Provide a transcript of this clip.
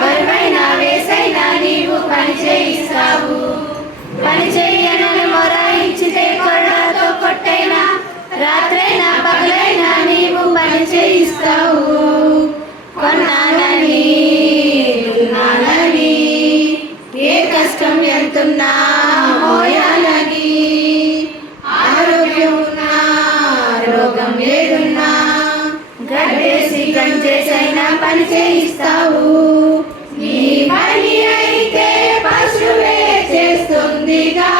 బరువైన వేసైనా నీవు పని చేయిస్తావు. పని చెయ్యనని మొరాయించితే కొరడాతో కొట్టైనా రాత్రైనా పగలైనా నీవు పని చేయిస్తావు. కొన్నానని దున్నానని ఏ కష్టం ఎంతున్నా మోయాలని, ఆరోగ్యం ఉన్నా రోగం ఏదున్నా గడ్డేసి గంజేసైనా పని చేయిస్తావు. నీ పని అయితే పశువే చేస్తుందిగా.